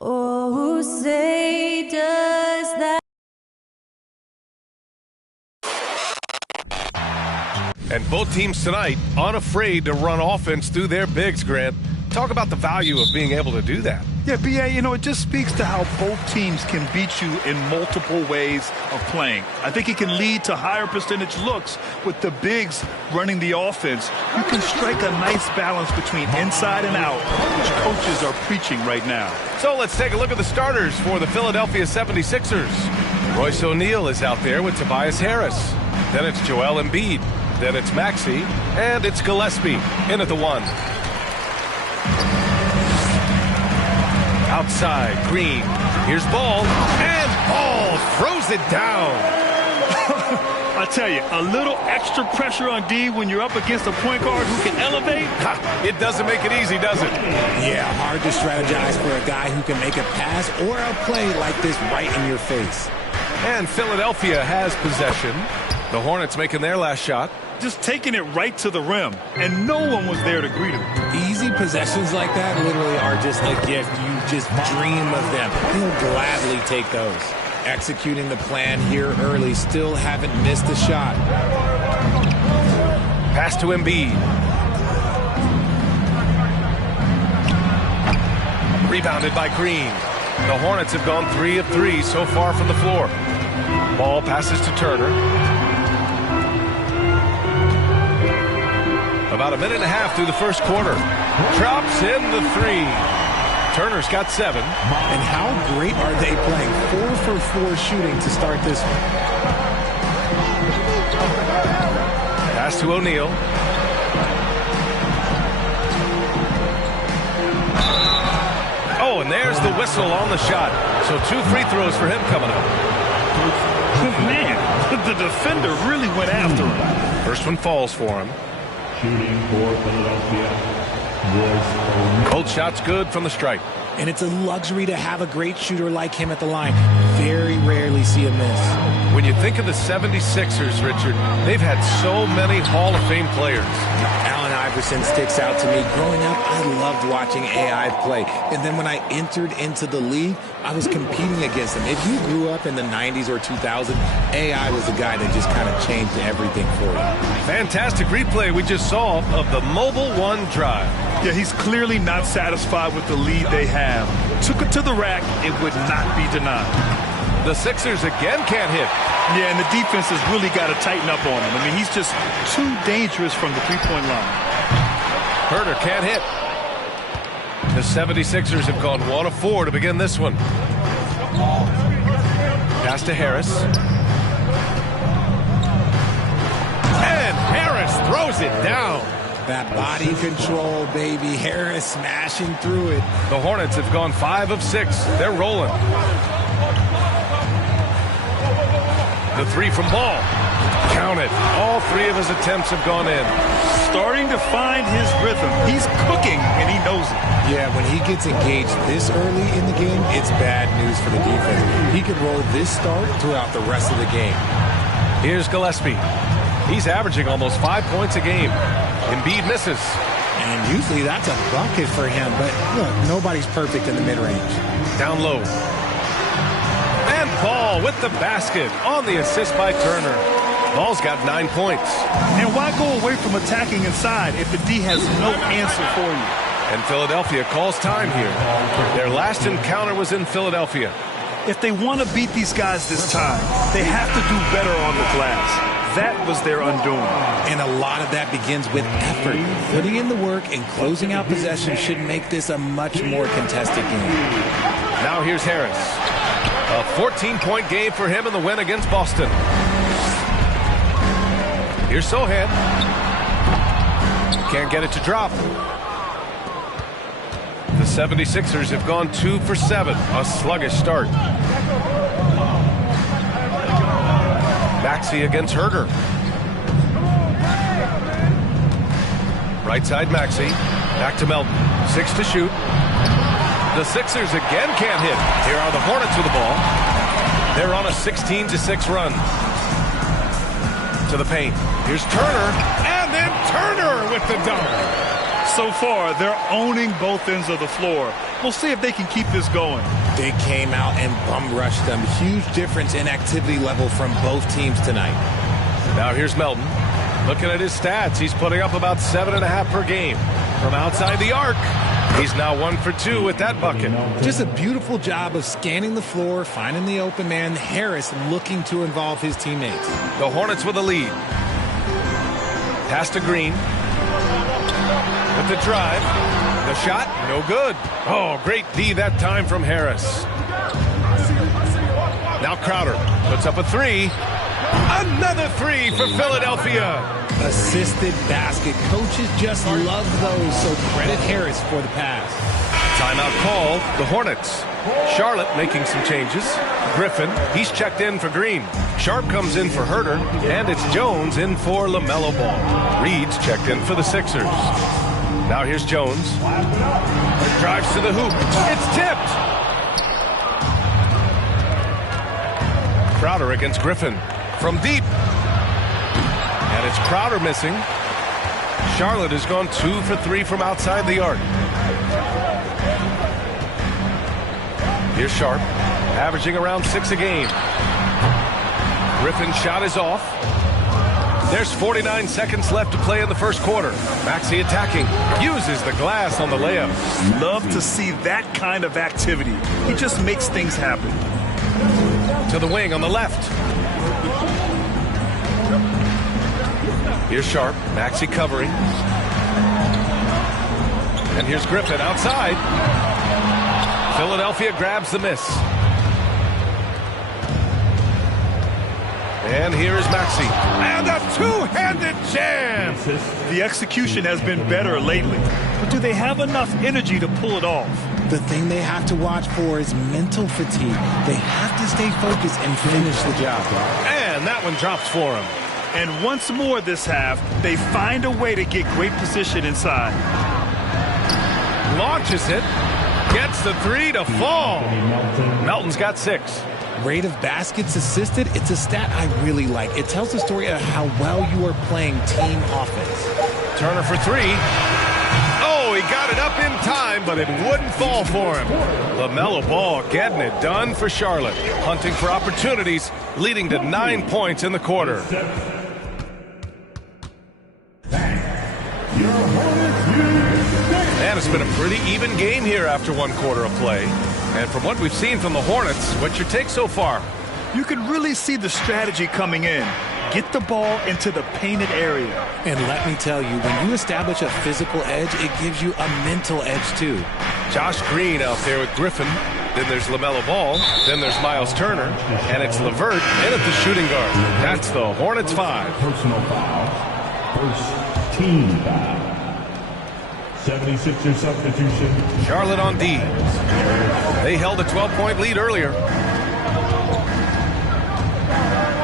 Oh, who say does that? And both teams tonight unafraid to run offense through their bigs, Grant. Talk about the value of being able to do that. Yeah, B.A., it just speaks to how both teams can beat you in multiple ways of playing. I think it can lead to higher percentage looks with the bigs running the offense. You can strike a nice balance between inside and out, which coaches are preaching right now. So let's take a look at the starters for the Philadelphia 76ers. Royce O'Neal is out there with Tobias Harris. Then it's Joel Embiid. Then it's Maxey. And it's Gillespie in at the 1. Outside, Green. Here's Ball. And Ball throws it down. I tell you, a little extra pressure on D when you're up against a point guard who can elevate. It doesn't make it easy, does it? Yeah, hard to strategize for a guy who can make a pass or a play like this right in your face. And Philadelphia has possession. The Hornets making their last shot. Just taking it right to the rim, and no one was there to greet him. Easy possessions like that literally are just a gift. You just dream of them. He'll gladly take those. Executing the plan here early, still haven't missed a shot. Pass to Embiid. Rebounded by Green. The Hornets have gone 3 of 3 so far from the floor. Ball passes to Turner. About a minute and a half through the first quarter. Drops in the 3. Turner's got 7. And how great are they playing? 4 for 4 shooting to start this one. Pass to O'Neal. Oh, and there's the whistle on the shot. So 2 free throws for him coming up. Man, the defender really went after him. First one falls for him. Shooting for Philadelphia, Royce O'Neal. Cold shot's good from the stripe. And it's a luxury to have a great shooter like him at the line. Very rarely see a miss. When you think of the 76ers, Richard, they've had so many Hall of Fame players. Allen Iverson sticks out to me. Growing up, I loved watching AI play. And then when I entered into the league, I was competing against him. If you grew up in the 90s or 2000s, AI was the guy that just kind of changed everything for you. Fantastic replay we just saw of the Mobile One drive. Yeah, he's clearly not satisfied with the lead they have. Took it to the rack. It would not be denied. The Sixers again can't hit. Yeah, and the defense has really got to tighten up on him. I mean, he's just too dangerous from the three-point line. Herter can't hit. The 76ers have gone 1 of 4 to begin this one. Pass to Harris. And Harris throws it down. That body control, baby. Harris smashing through it. The Hornets have gone 5 of 6. They're rolling. The 3 from Ball. Count it. All 3 of his attempts have gone in. Starting to find his rhythm. He's cooking, and he knows it. Yeah, when he gets engaged this early in the game, it's bad news for the defense. He could roll this start throughout the rest of the game. Here's Gillespie. He's averaging almost 5 points a game. Embiid misses. And usually that's a bucket for him, but look, nobody's perfect in the mid-range. Down low. And Ball with the basket on the assist by Turner. Ball's got 9 points. And why go away from attacking inside if the D has no answer for you? And Philadelphia calls time here. Their last encounter was in Philadelphia. If they want to beat these guys this time, they have to do better on the glass. That was their undoing. And a lot of that begins with effort. Putting in the work and closing out possession should make this a much more contested game. Now here's Harris. A 14-point game for him in the win against Boston. Here's Sohan. Can't get it to drop. The 76ers have gone 2 for 7. A sluggish start. Maxey against Herter. Right side Maxey. Back to Melton. 6 to shoot. The Sixers again can't hit. Here are the Hornets with the ball. They're on a 16-6 run. To the paint. Here's Turner. And then Turner with the dunk. So far, they're owning both ends of the floor. We'll see if they can keep this going. They came out and bum rushed them. Huge difference in activity level from both teams tonight. Now here's Melton. Looking at his stats, he's putting up about 7.5 per game. From outside the arc, he's now 1 for 2 with that bucket. Just a beautiful job of scanning the floor, finding the open man. Harris looking to involve his teammates. The Hornets with a lead. Pass to Green. With the drive. The shot, no good. Oh, great D that time from Harris. Now Crowder puts up a 3. Another 3 for Philadelphia. Assisted basket. Coaches just love those, so credit Harris for the pass. Timeout call, the Hornets. Charlotte making some changes. Griffin, he's checked in for Green. Sharp comes in for Herter, and it's Jones in for LaMelo Ball. Reed's checked in for the Sixers. Now here's Jones. Drives to the hoop. It's tipped. Crowder against Griffin. From deep. And it's Crowder missing. Charlotte has gone 2 for 3 from outside the arc. Here's Sharp, averaging around 6 a game. Griffin's shot is off. There's 49 seconds left to play in the first quarter. Maxey attacking, uses the glass on the layup. Love to see that kind of activity. He just makes things happen. To the wing on the left. Here's Sharp, Maxey covering. And here's Griffin outside. Philadelphia grabs the miss. And here is Maxey. And a two-handed jam. The execution has been better lately. But do they have enough energy to pull it off? The thing they have to watch for is mental fatigue. They have to stay focused and finish the job. And that one drops for him. And once more this half, they find a way to get great position inside. Launches it. Gets the 3 to fall. Melton's got 6. Rate of baskets assisted, it's a stat I really like. It tells the story of how well you are playing team offense. Turner for 3. Oh, he got it up in time, but it wouldn't fall for him. LaMelo Ball getting it done for Charlotte. Hunting for opportunities, leading to 9 points in the quarter. And it's been a pretty even game here after 1 quarter of play. And from what we've seen from the Hornets, what's your take so far? You can really see the strategy coming in. Get the ball into the painted area. And let me tell you, when you establish a physical edge, it gives you a mental edge too. Josh Green out there with Griffin. Then there's LaMelo Ball. Then there's Miles Turner. And it's LeVert in at the shooting guard. That's the Hornets 5. Personal foul. First team foul. 76er substitution. Charlotte on D. They held a 12-point lead earlier.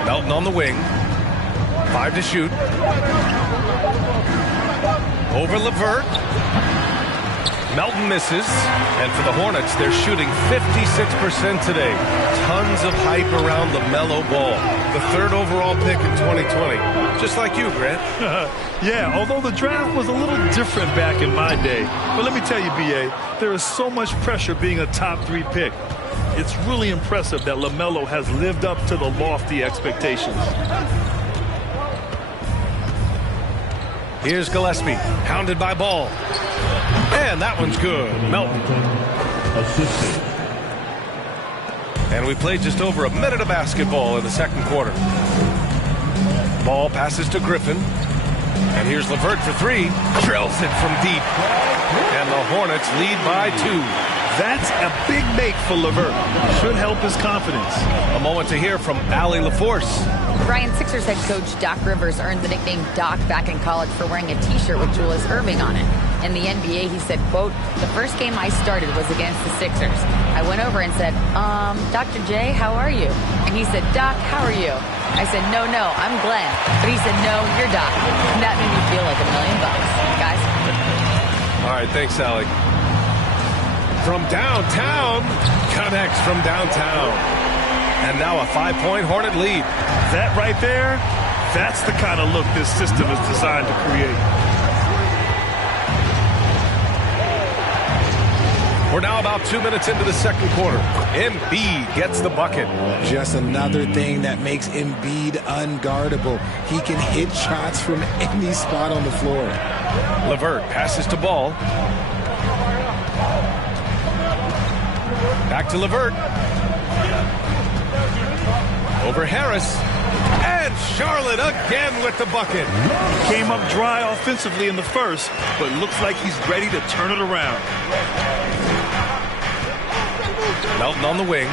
Melton on the wing. 5 to shoot. Over LeVert. Melton misses. And for the Hornets, they're shooting 56% today. Tons of hype around LaMelo Ball. The 3rd overall pick in 2020. Just like you, Grant. Yeah, although the draft was a little different back in my day. But let me tell you, B.A., there is so much pressure being a top 3 pick. It's really impressive that LaMelo has lived up to the lofty expectations. Here's Gillespie, hounded by Ball. And that one's good. Melton. Assisted. And we played just over a minute of basketball in the second quarter. Ball passes to Griffin. And here's LeVert for 3. Drills it from deep. And the Hornets lead by 2. That's a big make for LeVert. Should help his confidence. A moment to hear from Allie LaForce. Ryan, Sixers head coach Doc Rivers earned the nickname Doc back in college for wearing a T-shirt with Julius Erving on it. In the NBA, he said, quote, "The first game I started was against the Sixers. I went over and said, Dr. J, how are you?" And he said, "Doc, how are you?" I said, no, I'm Glenn. But he said, "No, you're Doc." And that made me feel like $1 million. Guys? All right, thanks, Allie. From downtown, connects from downtown. And now a 5-point Hornet lead. That right there, that's the kind of look this system is designed to create. We're now about 2 minutes into the second quarter. Embiid gets the bucket. Just another thing that makes Embiid unguardable. He can hit shots from any spot on the floor. LeVert passes to Ball. Back to LeVert. Over Harris. And Charlotte again with the bucket. Came up dry offensively in the first, but looks like he's ready to turn it around. Melton on the wing.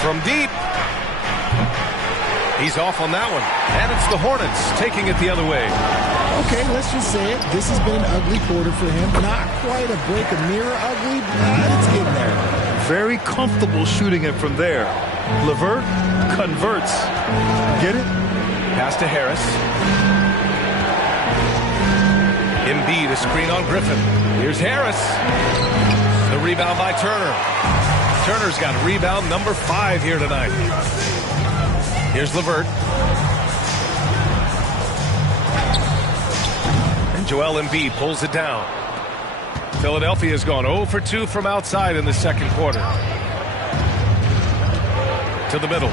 From deep. He's off on that one. And it's the Hornets taking it the other way. Okay, let's just say it. This has been an ugly quarter for him. Not quite a break a mirror ugly, but it's getting there. Very comfortable shooting it from there. LeVert converts. Get it? Pass to Harris. Embiid, a screen on Griffin. Here's Harris. The rebound by Turner. Turner's got rebound number 5 here tonight. Here's LeVert. And Joel Embiid pulls it down. Philadelphia's gone 0 for 2 from outside in the second quarter. To the middle.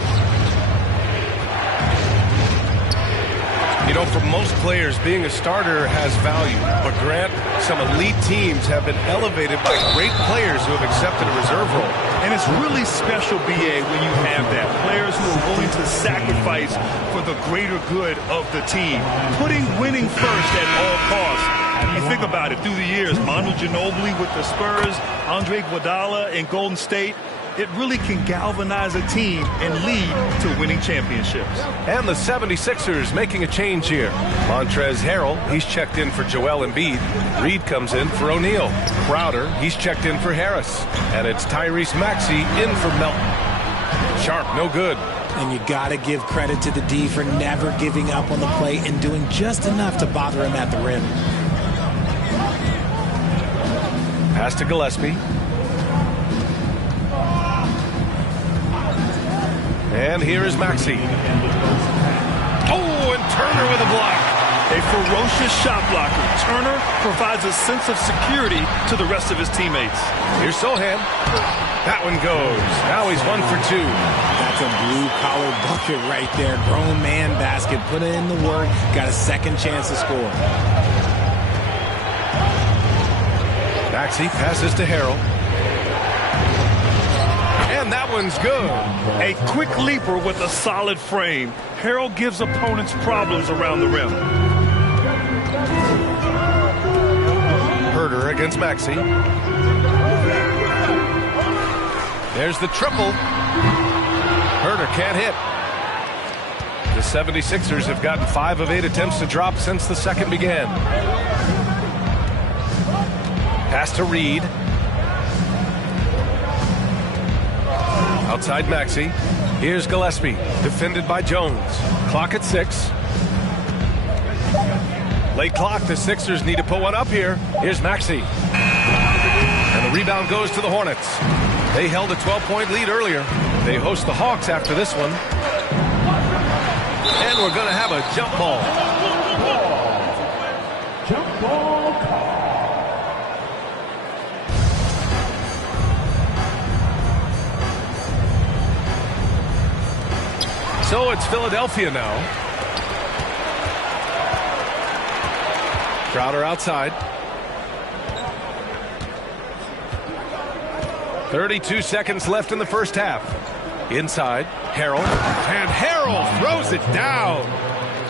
You know, for most players, being a starter has value. But Grant, some elite teams have been elevated by great players who have accepted a reserve role. And it's really special, BA, when you have that. Players who are willing to sacrifice for the greater good of the team. Putting winning first at all costs. You think about it, through the years, Manu Ginobili with the Spurs, Andre Iguodala in Golden State, it really can galvanize a team and lead to winning championships. And the 76ers making a change here. Montrezl Harrell, he's checked in for Joel Embiid. Reed comes in for O'Neal. Crowder, he's checked in for Harris. And it's Tyrese Maxey in for Melton. Sharp, no good. And you got to give credit to the D for never giving up on the play and doing just enough to bother him at the rim. Pass to Gillespie. And here is Maxey. Oh, and Turner with a block. A ferocious shot blocker. Turner provides a sense of security to the rest of his teammates. Here's Sohan. That one goes. Now he's 1 for 2. That's a blue-collar bucket right there. Grown man basket. Put in the work. Got a second chance to score. Maxey passes to Harrell. And that one's good. A quick leaper with a solid frame. Harrell gives opponents problems around the rim. Herter against Maxey. There's the triple. Herter can't hit. The 76ers have gotten 5 of 8 attempts to drop since the second began. Pass to Reed. Outside Maxey. Here's Gillespie. Defended by Jones. Clock at 6. Late clock. The Sixers need to put one up here. Here's Maxey. And the rebound goes to the Hornets. They held a 12-point lead earlier. They host the Hawks after this one. And we're going to have a jump ball. Jump ball call. So it's Philadelphia now. Crowder outside. 32 seconds left in the first half. Inside, Harrell. And Harrell throws it down.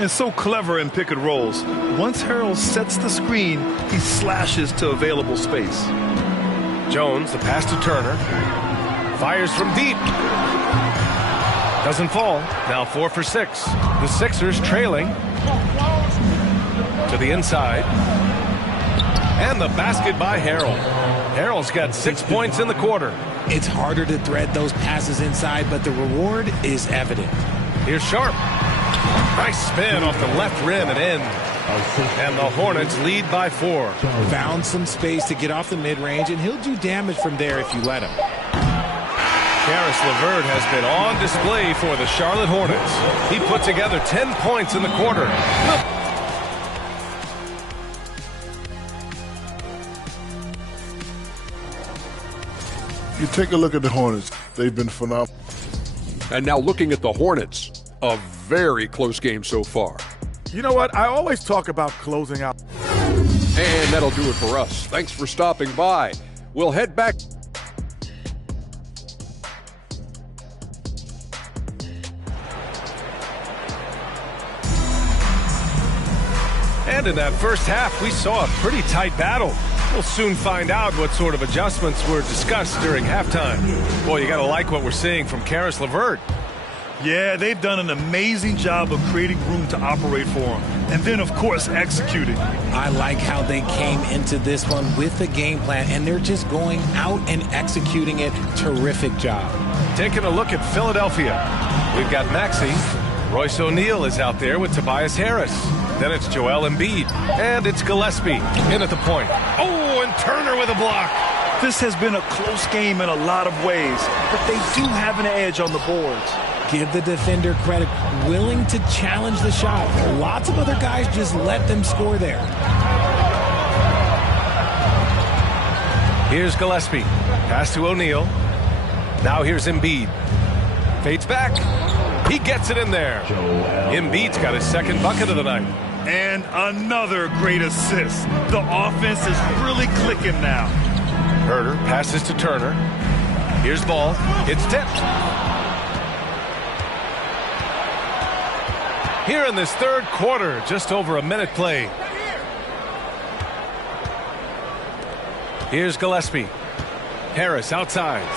And so clever in pick and rolls. Once Harrell sets the screen, he slashes to available space. Jones, the pass to Turner. Fires from deep. Doesn't fall. Now 4 for 6. The Sixers trailing. To the inside. And the basket by Harrell. Harrell's got 6 points in the quarter. It's harder to thread those passes inside, but the reward is evident. Here's Sharp. Nice spin off the left rim and in. And the Hornets lead by 4. Found some space to get off the mid-range, and he'll do damage from there if you let him. Caris LeVert has been on display for the Charlotte Hornets. He put together 10 points in the quarter. You take a look at the Hornets. They've been phenomenal. And now looking at the Hornets, a very close game so far. You know what? I always talk about closing out. And that'll do it for us. Thanks for stopping by. We'll head back. And in that first half, we saw a pretty tight battle. We'll soon find out what sort of adjustments were discussed during halftime. Boy, you got to like what we're seeing from Caris LeVert. Yeah, they've done an amazing job of creating room to operate for him. And then, of course, executing. I like how they came into this one with a game plan, and they're just going out and executing it. Terrific job. Taking a look at Philadelphia. We've got Maxey. Royce O'Neal is out there with Tobias Harris. Then it's Joel Embiid. And it's Gillespie in at the point. Oh, and Turner with a block. This has been a close game in a lot of ways, but they do have an edge on the boards. Give the defender credit, willing to challenge the shot. Lots of other guys just let them score there. Here's Gillespie. Pass to O'Neal. Now here's Embiid. Fades back. He gets it in there. Embiid's got his second bucket of the night. And another great assist. The offense is really clicking now. Herter passes to Turner. Here's ball. It's tipped. Here in this third quarter, just over a minute played. Here's Gillespie. Harris outside.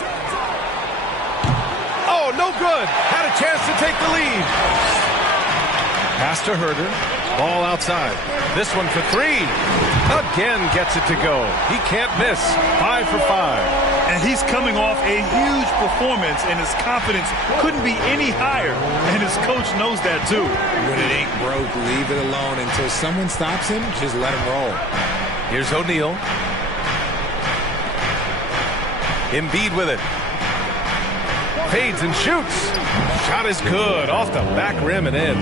Oh, no good. Had a chance to take the lead. Pass to Herter. Ball outside. This one for three. Again gets it to go. He can't miss. 5 for 5. And he's coming off a huge performance, and his confidence couldn't be any higher. And his coach knows that, too. When it ain't broke, leave it alone. Until someone stops him, just let him roll. Here's O'Neal. Embiid with it. Fades and shoots. Shot is good. Off the back rim and in.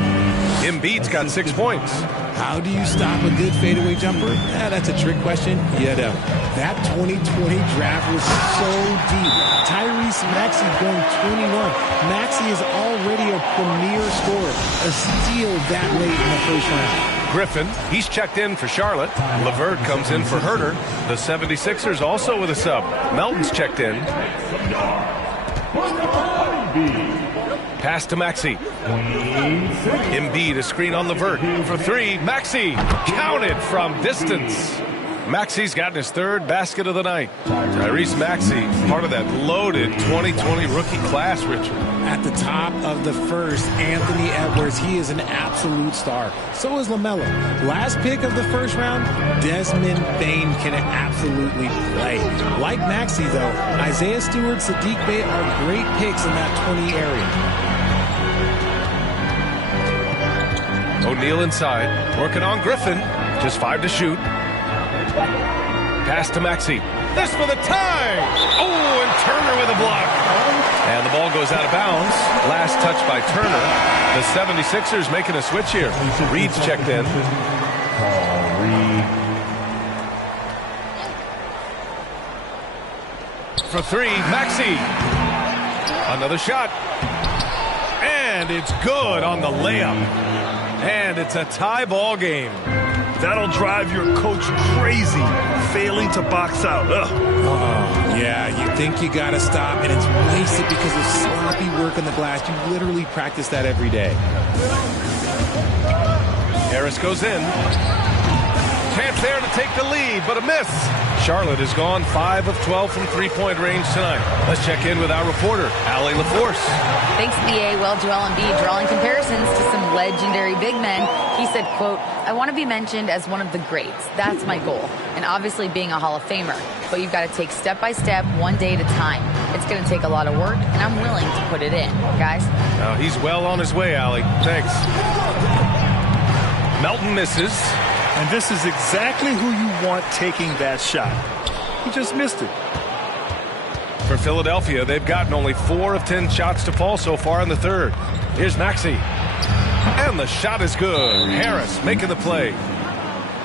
Embiid's got 6 points. How do you stop a good fadeaway jumper? That's a trick question. You know. That 2020 draft was so deep. Tyrese Maxey going 21. Maxey is already a premier scorer. A steal that late in the first round. Griffin, he's checked in for Charlotte. LeVert comes in for Herter. The 76ers also with a sub. Melton's checked in. Pass to Maxey. Embiid, a screen on LeVert. For three, Maxey. Counted from distance. Maxey's gotten his third basket of the night. Tyrese Maxey, part of that loaded 2020 rookie class, Richard. At the top of the first, Anthony Edwards, he is an absolute star. So is LaMelo. Last pick of the first round, Desmond Bane can absolutely play. Like Maxey, though, Isaiah Stewart, Saddiq Bey are great picks in that 20 area. O'Neal inside, working on Griffin. Just 5 to shoot. Pass to Maxey. This for the tie. Oh, and Turner with a block. And the ball goes out of bounds. Last touch by Turner. The 76ers making a switch here. Reed's checked in. For three, Maxey. Another shot. And it's good on the layup. And it's a tie ball game. That'll drive your coach crazy, failing to box out. Yeah, you think you got to stop, and it's wasted because of sloppy work on the glass. You literally practice that every day. Harris goes in. Chance there to take the lead, but a miss. Charlotte has gone 5 of 12 from three-point range tonight. Let's check in with our reporter, Allie LaForce. Thanks, BA. Well, Joel Embiid drawing comparisons to some legendary big men. He said, quote, "I want to be mentioned as one of the greats. That's my goal. And obviously being a Hall of Famer. But you've got to take step by step, one day at a time. It's going to take a lot of work, and I'm willing to put it in." Guys? He's well on his way, Allie. Thanks. Melton misses. And this is exactly who you want taking that shot. He just missed it. For Philadelphia, they've gotten only 4 of 10 shots to fall so far in the third. Here's Maxey. And the shot is good. Harris making the play.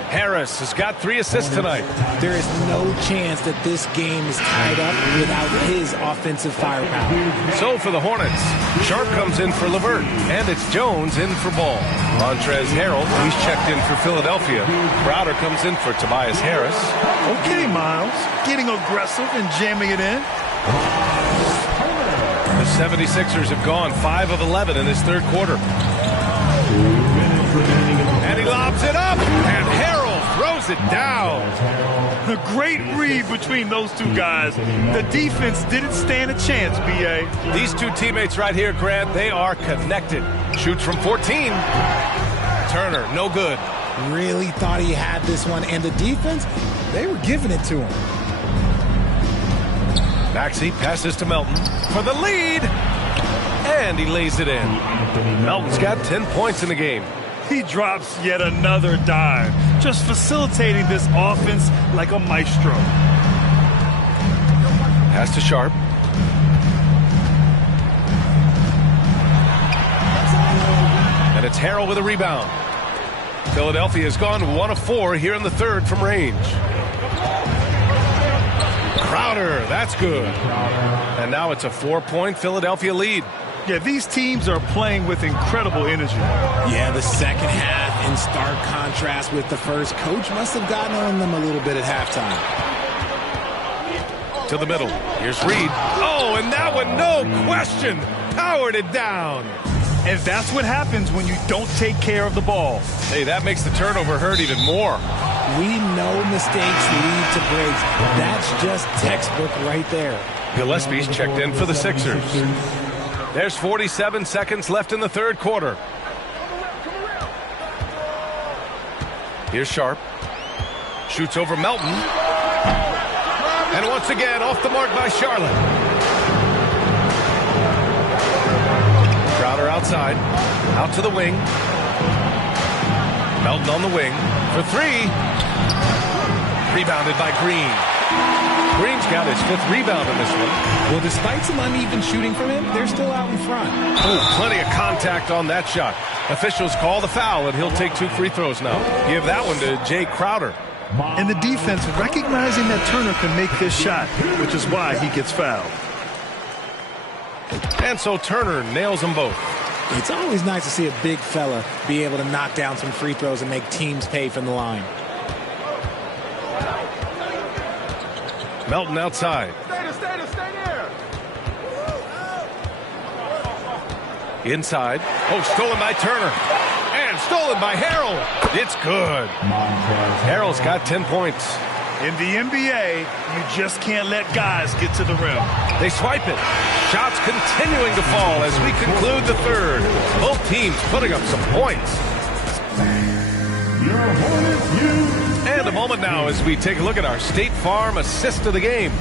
Harris has got 3 assists tonight. There is no chance that this game is tied up without his offensive firepower. So for the Hornets, Sharp comes in for LeVert, and it's Jones in for Ball. Montrezl Harrell, he's checked in for Philadelphia. Crowder comes in for Tobias Harris. Okay, Miles, getting aggressive and jamming it in. The 76ers have gone 5 of 11 in this third quarter. And he lobs it up, and Harrell throws it down. A great read between those two guys. The defense didn't stand a chance, B.A. These two teammates right here, Grant, they are connected. Shoots from 14. Turner, no good. Really thought he had this one, and the defense, they were giving it to him. Maxey passes to Melton for the lead, and he lays it in. Melton's got 10 points in the game. He drops yet another dime, just facilitating this offense like a maestro. Pass to Sharp. And it's Harrell with a rebound. Philadelphia has gone 1 of 4 here in the third from range. Crowder, that's good. And now it's a 4-point Philadelphia lead. Yeah, these teams are playing with incredible energy. Yeah, the second half in stark contrast with the first. Coach must have gotten on them a little bit at halftime. To the middle. Here's Reed. Oh, and that one, no question, powered it down. And that's what happens when you don't take care of the ball. Hey, that makes the turnover hurt even more. We know mistakes lead to breaks. That's just textbook right there. Gillespie's checked in for the Sixers. There's 47 seconds left in the third quarter. Here's Sharp. Shoots over Melton. And once again, off the mark by Charlotte. Crowder outside. Out to the wing. Melton on the wing for 3. Rebounded by Green. Green's got his 5th rebound in this one. Well, despite some uneven shooting from him, they're still out in front. Oh, plenty of contact on that shot. Officials call the foul, and he'll take 2 free throws now. Give that one to Jay Crowder. And the defense recognizing that Turner can make this shot, which is why he gets fouled. And so Turner nails them both. It's always nice to see a big fella be able to knock down some free throws and make teams pay from the line. Melton outside. Stay there. Inside. Oh, stolen by Turner. And stolen by Harrell. It's good. Harrell's got 10 points. In the NBA, you just can't let guys get to the rim. They swipe it. Shots continuing to fall as we conclude the third. Both teams putting up some points. And a moment now as we take a look at our State Farm assist of the game.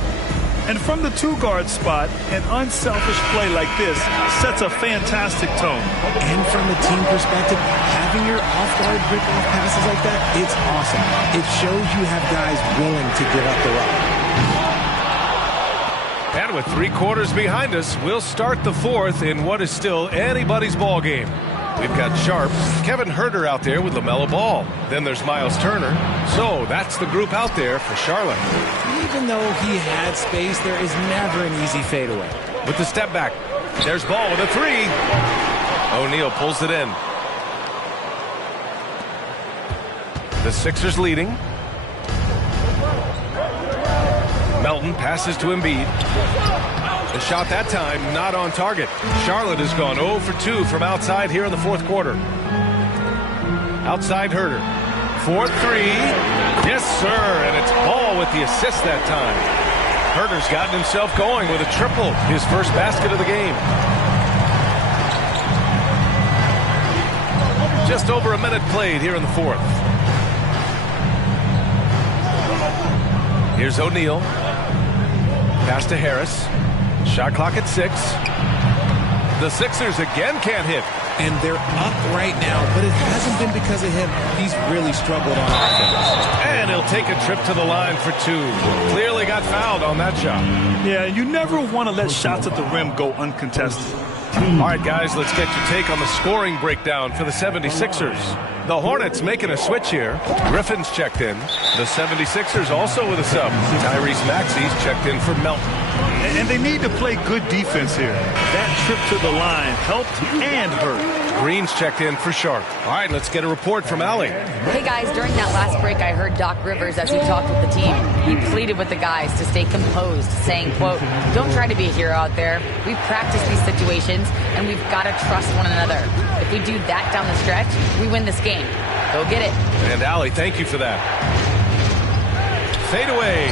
And from the 2-guard spot, an unselfish play like this sets a fantastic tone. And from a team perspective, having your off-guard rip-off passes like that, it's awesome. It shows you have guys willing to give up the rock. And with 3 quarters behind us, we'll start the fourth in what is still anybody's ball game. We've got Sharp, Kevin Huerter out there with LaMelo Ball. Then there's Miles Turner. So that's the group out there for Charlotte. Even though he had space, there is never an easy fadeaway. With the step back, there's Ball with a 3. O'Neal pulls it in. The Sixers leading. Melton passes to Embiid. The shot that time not on target. Charlotte has gone 0 for 2 from outside here in the fourth quarter. Outside Huerter. 4-3. Yes, sir. And it's Ball with the assist that time. Huerter's gotten himself going with a triple. His first basket of the game. Just over a minute played here in the fourth. Here's O'Neal. Pass to Harris. Shot clock at 6. The Sixers again can't hit. And they're up right now, but it hasn't been because of him. He's really struggled on offense. And he'll take a trip to the line for 2. Clearly got fouled on that shot. Yeah, you never want to let shots at the rim go uncontested. team. All right, guys, let's get your take on the scoring breakdown for the 76ers. The Hornets making a switch here. Griffin's checked in. The 76ers also with a sub. Tyrese Maxey's checked in for Melton. And they need to play good defense here. That trip to the line helped and hurt. Green's checked in for Sharp. All right, let's get a report from Allie. Hey guys, during that last break, I heard Doc Rivers as he talked with the team. He pleaded with the guys to stay composed, saying, quote, "Don't try to be a hero out there. We practice these situations, and we've got to trust one another. If we do that down the stretch, we win this game. Go get it." And Allie, thank you for that. Fade away.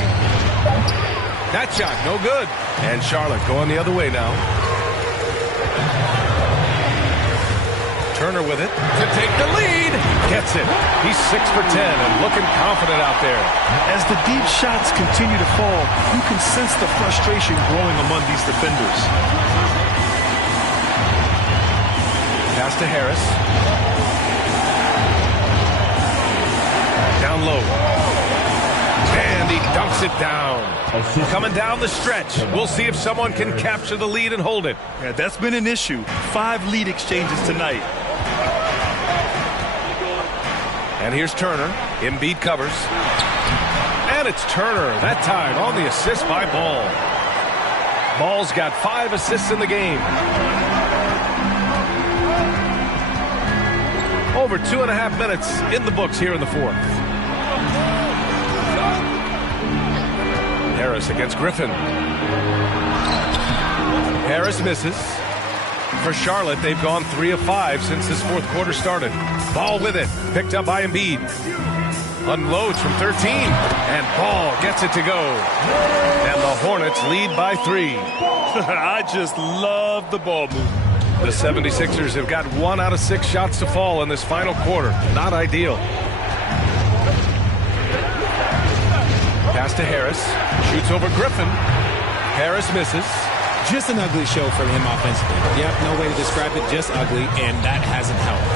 That shot, no good. And Charlotte going the other way now. Turner with it to take the lead. Gets it. He's 6 for 10 and looking confident out there. As the deep shots continue to fall, you can sense the frustration growing among these defenders. Pass to Harris. Down low. And he dunks it down. Coming down the stretch. We'll see if someone can capture the lead and hold it. Yeah, that's been an issue. 5 lead exchanges tonight. And here's Turner. Embiid covers. And it's Turner, that time on the assist by Ball. Ball's got 5 assists in the game. Over 2.5 minutes in the books here in the fourth. Harris against Griffin. Harris misses. For Charlotte, they've gone 3 of 5 since this fourth quarter started. Ball with it. Picked up by Embiid. Unloads from 13. And Ball gets it to go. And the Hornets lead by 3. I just love the ball movement. The 76ers have got 1 out of 6 shots to fall in this final quarter. Not ideal. Pass to Harris. Shoots over Griffin. Harris misses. Just an ugly show from him offensively. Yep, no way to describe it, just ugly, and that hasn't helped.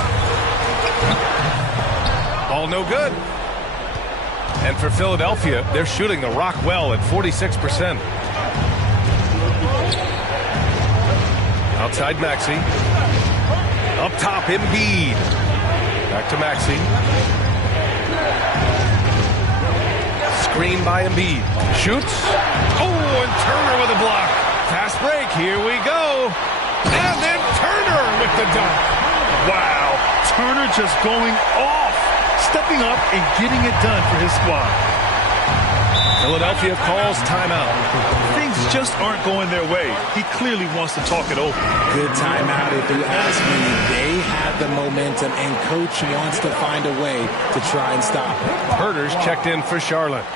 Ball no good. And for Philadelphia, they're shooting the rock well at 46%. Outside Maxey. Up top, Embiid. Back to Maxey. Screen by Embiid. Shoots. Oh, and Turner with a block. Fast break. Here we go. And then Turner with the dunk. Wow. Turner just going off. Stepping up and getting it done for his squad. Philadelphia calls timeout. Things just aren't going their way. He clearly wants to talk it over. Good timeout if you ask me. They have the momentum, and Coach wants to find a way to try and stop it. Herter's checked in for Charlotte.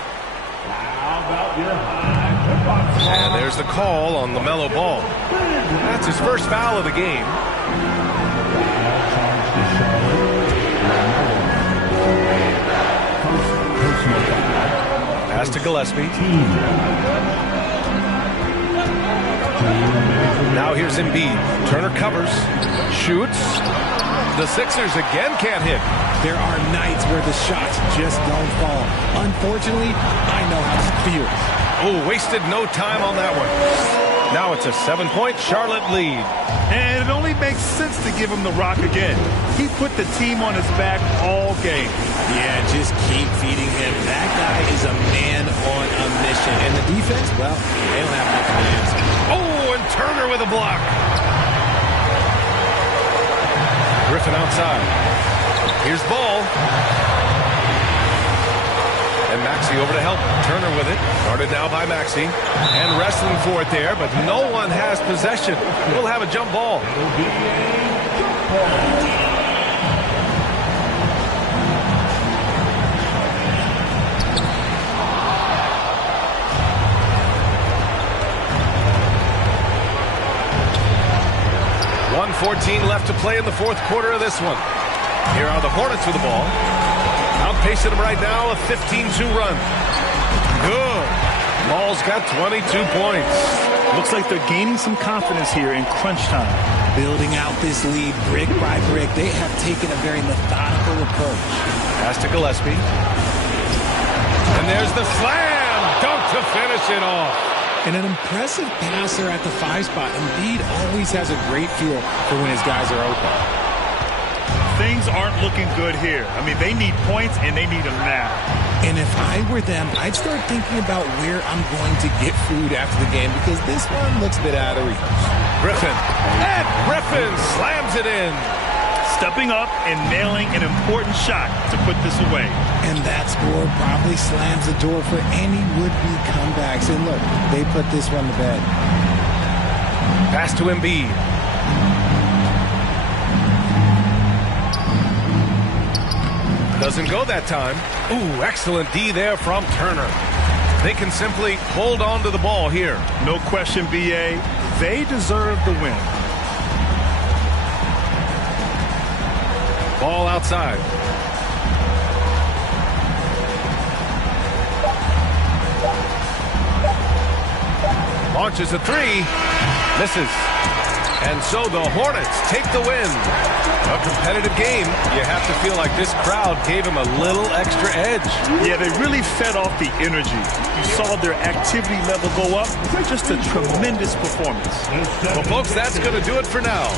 And there's the call on LaMelo Ball. That's his first foul of the game. Pass to Gillespie. Now here's Embiid. Turner covers. Shoots. The Sixers again can't hit. There are nights where the shots just don't fall. Unfortunately, I know how this feels. Oh, wasted no time on that one. Now it's a 7-point Charlotte lead. And it only makes sense to give him the rock again. He put the team on his back all game. Yeah, just keep feeding him. That guy is a man on a mission. And the defense, well, they don't have much of an answer. Oh, and Turner with a block. Griffin outside. Here's Ball. And Maxey over to help. Turner with it. Guarded now by Maxey. And wrestling for it there, but no one has possession. We'll have a jump ball. .14 left to play in the fourth quarter of this one. Here are the Hornets with the ball. Outpacing them right now, a 15-2 run. Good. Ball's got 22 points. Looks like they're gaining some confidence here in crunch time. Building out this lead brick by brick. They have taken a very methodical approach. Pass to Gillespie. And there's the slam. Dunk to finish it off. and an impressive passer at the 5 spot. Embiid always has a great feel for when his guys are open. Things aren't looking good here. I mean, they need points, and they need them now. And if I were them, I'd start thinking about where I'm going to get food after the game, because this one looks a bit out of reach. Griffin. And Griffin slams it in. Stepping up and nailing an important shot to put this away. And that score probably slams the door for any would-be comebacks. And look, they put this one to bed. Pass to Embiid. Doesn't go that time. Ooh, excellent D there from Turner. They can simply hold on to the ball here. No question, B.A. They deserve the win. Ball outside. Launches a three. Misses. And so the Hornets take the win. A competitive game. You have to feel like this crowd gave them a little extra edge. Yeah, they really fed off the energy. You saw their activity level go up. Just a tremendous performance. Well, folks, that's going to do it for now.